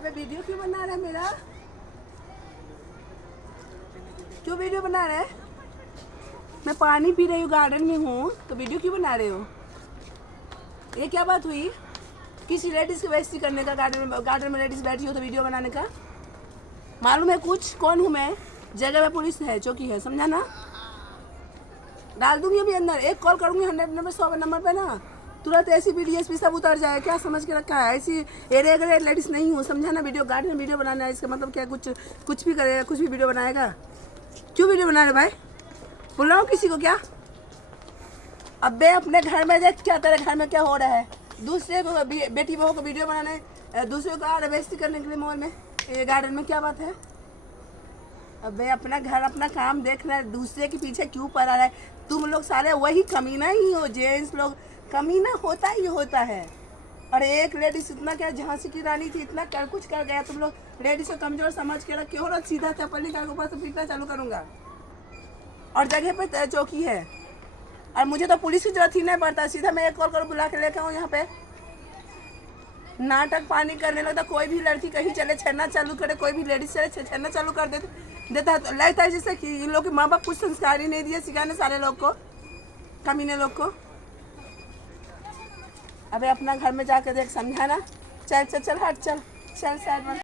अबे वीडियो क्यों बना रहा है मेरा? क्यों वीडियो बना रहे? मैं पानी पी रही हूँ, गार्डन में हूँ, तो वीडियो क्यों बना रहे हो? ये क्या बात हुई? किसी लेडीज की बेइज्जती करने का? गार्डन में लेडीज बैठी हो तो वीडियो बनाने का? मालूम है कुछ कौन हूँ मैं? जगह में पुलिस है, चौकी है, समझा ना? डाल दूंगी अभी अंदर, एक कॉल करूंगी 100 नंबर 100 नंबर पे ना, तुरंत ऐसी DSP सब उतर जाए। क्या समझ के रखा है? ऐसी इरेगुलर लेडीज नहीं हूँ, समझा ना? वीडियो गार्डन में वीडियो बनाना है, इसका मतलब क्या? कुछ भी करेगा, कुछ भी वीडियो बनाएगा? क्यों वीडियो बना रहे भाई? बुलाओ किसी को क्या? अबे अपने घर में देख, क्या तेरे घर में क्या हो रहा है? दूसरे को बेटी बहू को वीडियो बनाने, दूसरे को बेइज्जती करने के लिए मॉल में, ये गार्डन में क्या बात है? अबे अपना घर अपना काम देखना है, दूसरे के पीछे क्यों पड़ा रहा है? तुम लोग सारे वही कमीना ही हो, जेंट्स लोग कमीना होता ही होता है। और एक लेडीज इतना क्या झांसी की रानी थी, इतना कर कुछ कर गया। तुम लोग लेडीज को कमजोर समझ के रखे हो ना, सीधा चप्पल निकाल के ऊपर से पीटना चालू करूंगा। और जगह पे चौकी है, और मुझे तो पुलिस की जरूरत ही नहीं पड़ता, सीधा मैं एक कॉल कर बुला के लेकर आऊँ यहाँ पे। नाटक पानी करने लगता, कोई भी लड़की कहीं चले छेड़ना चालू करे, कोई भी लेडीज चले छेड़ना चालू कर देता है, तो लगता है जैसे कि इन लोग के माँ बाप कुछ संस्कार ही नहीं दिए सिखाने सारे लोग को, कमीने लोग को। अबे अपना घर में जाकर देख, समझा ना? चल चल चल हट, चल चल साइड में।